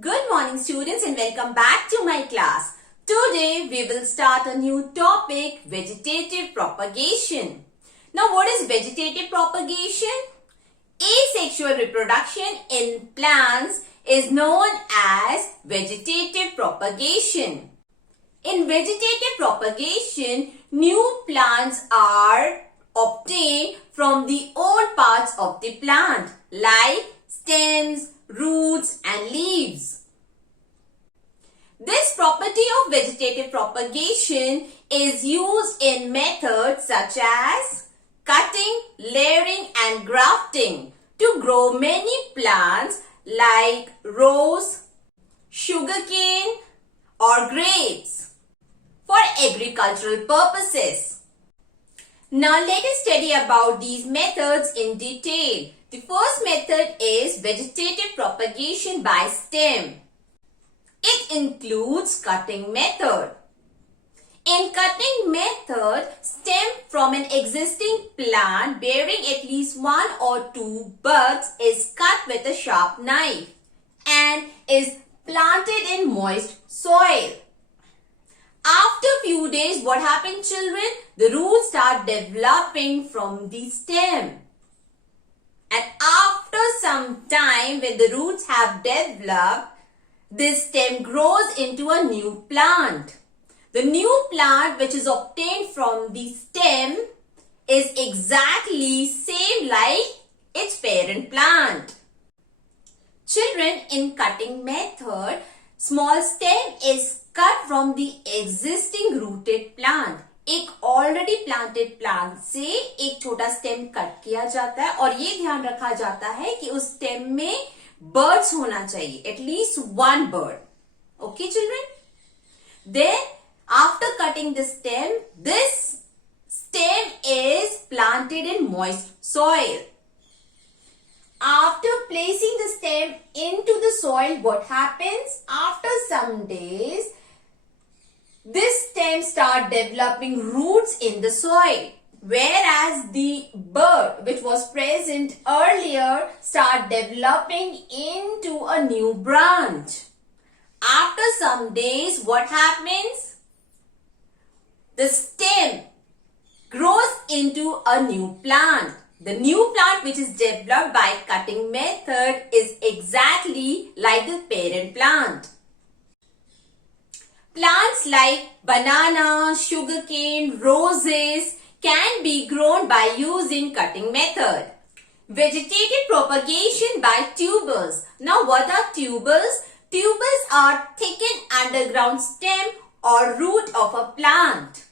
Good morning students and welcome back to my class. Today we will start a new topic, vegetative propagation. Now what is vegetative propagation? Asexual reproduction in plants is known as vegetative propagation. In vegetative propagation, new plants are obtained from the old parts of the plant like stems, roots and leaves. This property of vegetative propagation is used in methods such as cutting, layering and grafting to grow many plants like rose, sugarcane or grapes for agricultural purposes. Now let us study about these methods in detail. The first method is vegetative propagation by stem. It includes cutting method. In cutting method, stem from an existing plant bearing at least one or two buds is cut with a sharp knife and is planted in moist soil. After few days, what happens, children? The roots start developing from the stem. And after some time, when the roots have developed, this stem grows into a new plant. The new plant which is obtained from the stem is exactly same like its parent plant. Children, in cutting method, small stem is cut from the existing rooted plant. एक already planted plant से एक छोटा stem cut किया जाता है और ये ध्यान रखा जाता है कि उस स्टेम में बर्ड्स होना चाहिए, at least one bird. Okay children? Then after cutting the stem, this stem is planted in moist soil. After placing the stem into the soil, what happens? After some days, this stem start developing roots in the soil, whereas the bud which was present earlier start developing into a new branch. After some days, what happens? The stem grows into a new plant. The new plant which is developed by cutting method is exactly like the parent plant. Plants like banana, sugarcane, roses can be grown by using cutting method. Vegetative propagation by tubers. Now what are tubers? Tubers are thickened underground stem or root of a plant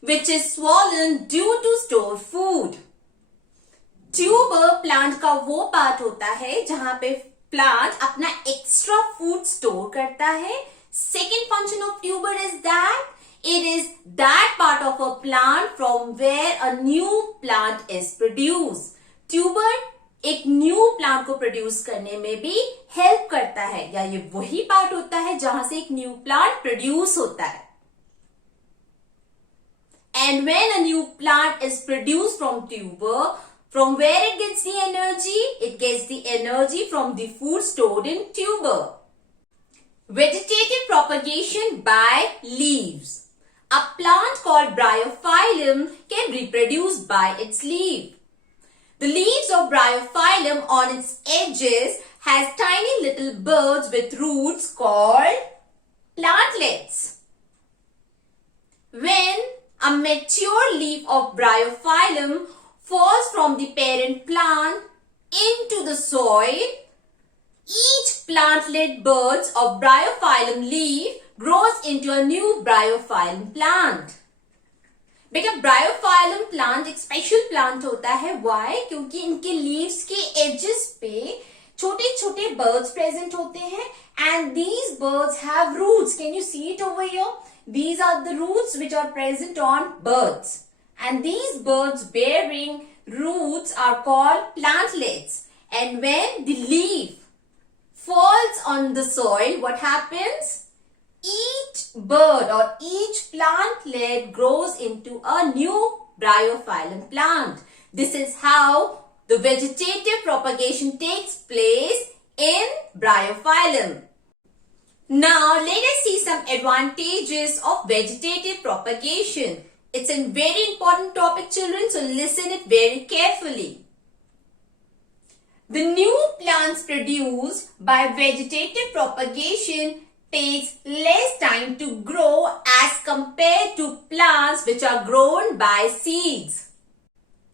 which is swollen due to store food. Tuber plant का वो part होता है जहां पे plant अपना extra food store करता है. Second function of tuber is that it is that part of a plant from where a new plant is produced. Tuber एक न्यू प्लांट को प्रोड्यूस करने में भी हेल्प करता है, या ये वही पार्ट होता है जहां से एक न्यू प्लांट प्रोड्यूस होता है. And when a new plant is produced from tuber, from where it gets the energy? It gets the energy from the food stored in tuber. Vegetative propagation by leaves. A plant called bryophyllum can reproduce by its leaf. The leaves of bryophyllum on its edges has tiny little buds with roots called plantlets. When a mature leaf of bryophyllum falls from the parent plant into the soil, each plantlet buds of bryophyllum leaf grows into a new bryophyllum plant. बेटा bryophyllum plant एक special plant होता है. Why? क्योंकि इनके leaves के edges पे छोटे छोटे buds present होते हैं and these buds have roots. Can you see it over here? These are the roots which are present on buds. And these buds bearing roots are called plantlets. And when the leaf falls on the soil, what happens? Each bud or each plantlet grows into a new bryophyllum plant. This is how the vegetative propagation takes place in bryophyllum. Now let us see some advantages of vegetative propagation. It's a very important topic, children, so listen it very carefully. The new plants produced by vegetative propagation takes less time to grow as compared to plants which are grown by seeds.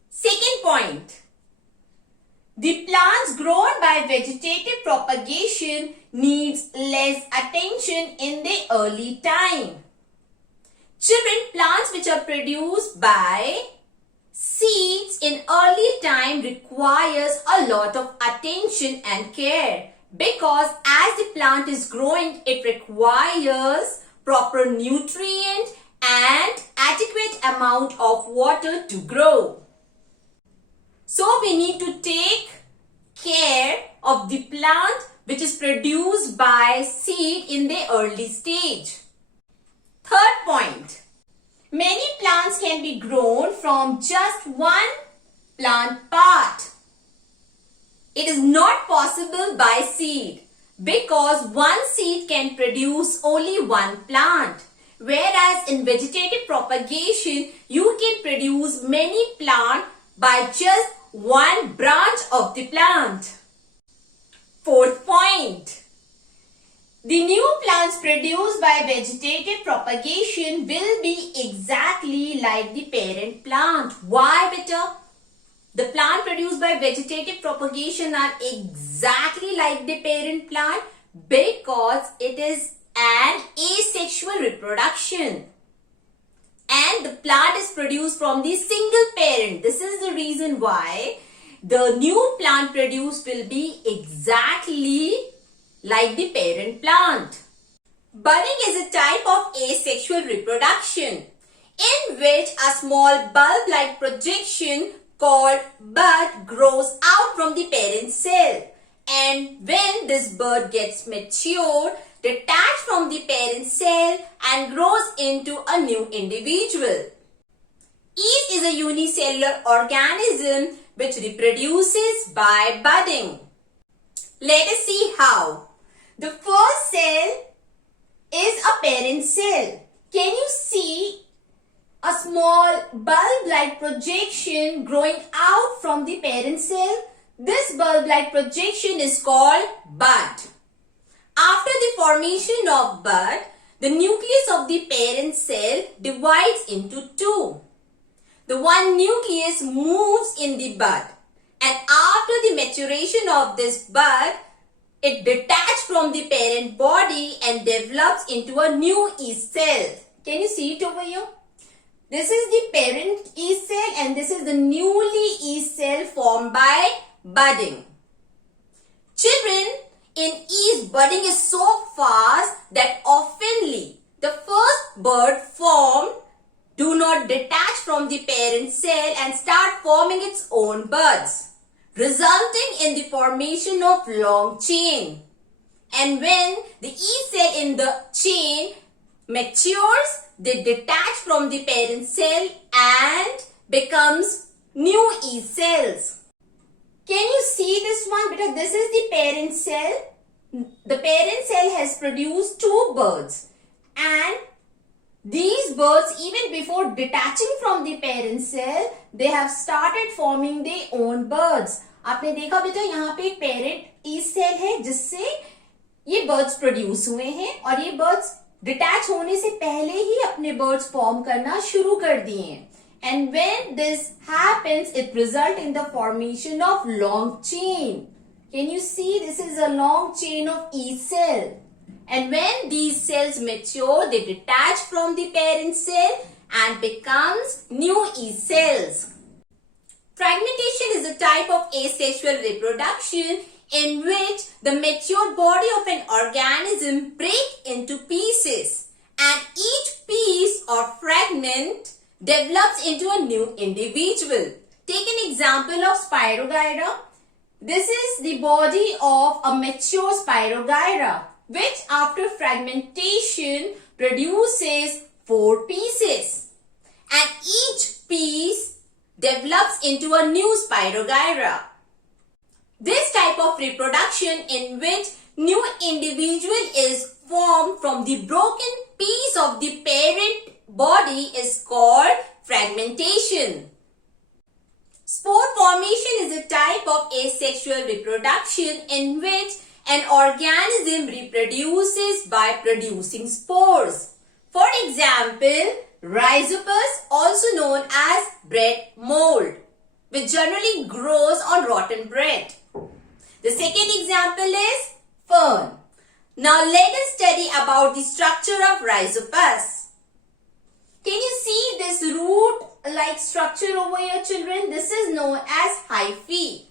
Second point. The plants grown by vegetative propagation needs less attention in the early time. Children, plants which are produced by seeds in early time requires a lot of attention and care because as the plant is growing, it requires proper nutrient and adequate amount of water to grow. So we need to take care of the plant which is produced by seed in the early stage. Third point. Many plants can be grown from just one plant part. It is not possible by seed because one seed can produce only one plant. Whereas in vegetative propagation, you can produce many plants by just one branch of the plant. Fourth point. The new plants produced by vegetative propagation will be exactly like the parent plant. Why, beta? The plant produced by vegetative propagation are exactly like the parent plant because it is an asexual reproduction. And the plant is produced from the single parent. This is the reason why the new plant produced will be exactly like the parent plant. Budding is a type of asexual reproduction in which a small bulb-like projection called bud grows out from the parent cell. And when this bud gets matured, detached from the parent cell and grows into a new individual. Yeast is a unicellular organism which reproduces by budding. Let us see how. The first cell is a parent cell. Can you see a small bulb-like projection growing out from the parent cell? This bulb-like projection is called bud. After the formation of bud, the nucleus of the parent cell divides into two. The one nucleus moves in the bud, and after the maturation of this bud, it detaches from the parent body and develops into a new yeast cell. Can you see it over here? This is the parent yeast cell and this is the newly yeast cell formed by budding. Children, in yeast, budding is so fast that oftenly the first bud formed do not detach from the parent cell and start forming its own buds, resulting in the formation of long chain. And when the yeast cell in the chain matures, they detach from the parent cell and becomes new yeast cells. Can you see this one? Because this is the parent cell. The parent cell has produced two buds, and these buds, even before detaching from the parent cell, they have started forming their own buds. आपने देखा बेटा यहाँ पे एक parent yeast cell है जिससे ये buds produce हुए हैं और ये buds detach होने से पहले ही अपने buds form करना शुरू कर दिए हैं. And when this happens, it results in the formation of long chain. Can you see? This is a long chain of yeast cell. And when these cells mature, they detach from the parent cell and becomes new yeast cells. Fragmentation is a type of asexual reproduction in which the mature body of an organism breaks into pieces, and each piece or fragment develops into a new individual. Take an example of Spirogyra. This is the body of a mature Spirogyra, which after fragmentation produces 4 pieces, and each piece develops into a new Spirogyra. This type of reproduction in which new individual is formed from the broken piece of the parent body is called fragmentation. Spore formation is a type of asexual reproduction in which an organism reproduces by producing spores. For example, Rhizopus, also known as bread mold, which generally grows on rotten bread. The second example is fern. Now let us study about the structure of Rhizopus. Can you see this root-like structure over here, children? This is known as hyphae.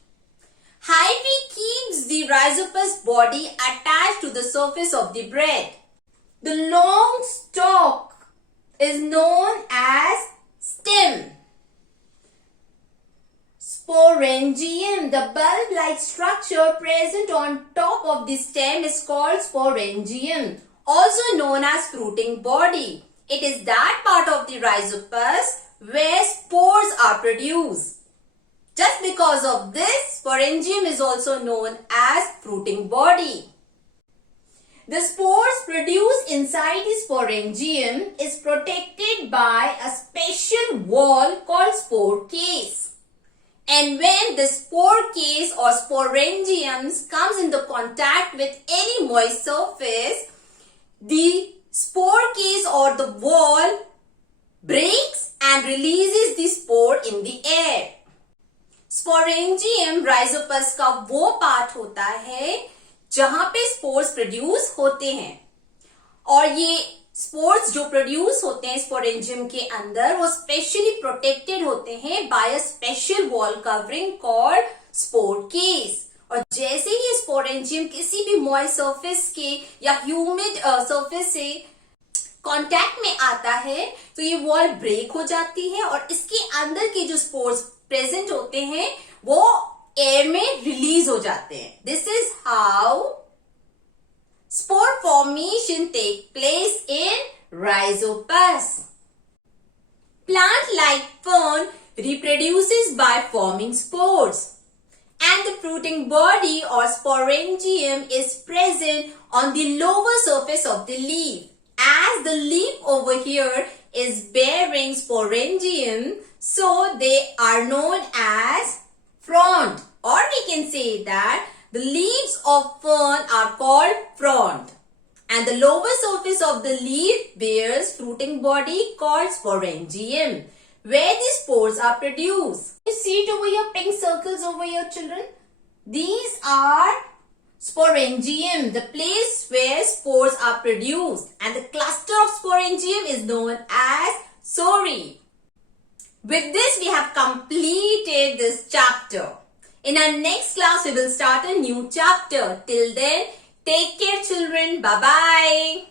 Hyphae keeps the Rhizopus body attached to the surface of the bread. The long stalk is known as stem. Sporangium, the bulb-like structure present on top of the stem, is called sporangium, also known as fruiting body. It is that part of the Rhizopus where spores are produced. Just because of this, sporangium is also known as fruiting body. The spores produced inside the sporangium is protected by a special wall called spore case. And when the spore case or sporangium comes into contact with any moist surface, the spore case or the wall breaks and releases the spore in the air. Sporangium Rhizopus का वो part होता है जहां पे spores produce होते हैं, और ये स्पोर्स जो प्रोड्यूस होते हैं स्पोरेंजियम के अंदर वो स्पेशली प्रोटेक्टेड होते हैं by a special wall covering called spore case. और जैसे ही स्पोरेंजियम किसी भी मॉइस्ट सरफेस के या ह्यूमिड सरफेस से कांटेक्ट में आता है तो ये वॉल ब्रेक हो जाती है और इसके अंदर के जो स्पोर्स प्रेजेंट होते हैं वो एयर में रिलीज हो जाते हैं. This is how spore formation take place in Rhizopus. Plant like fern reproduces by forming spores, and the fruiting body or sporangium is present on the lower surface of the leaf. As the leaf over here is bearing sporangium, so they are known as frond, or we can say that the leaves of fern are called frond, and the lower surface of the leaf bears fruiting body called sporangium, where the spores are produced. You see it over here, pink circles over here, children? These are sporangium, the place where spores are produced, and the cluster of sporangium is known as sori. With this, we have completed this chapter. In our next class, we will start a new chapter. Till then, take care children. Bye-bye.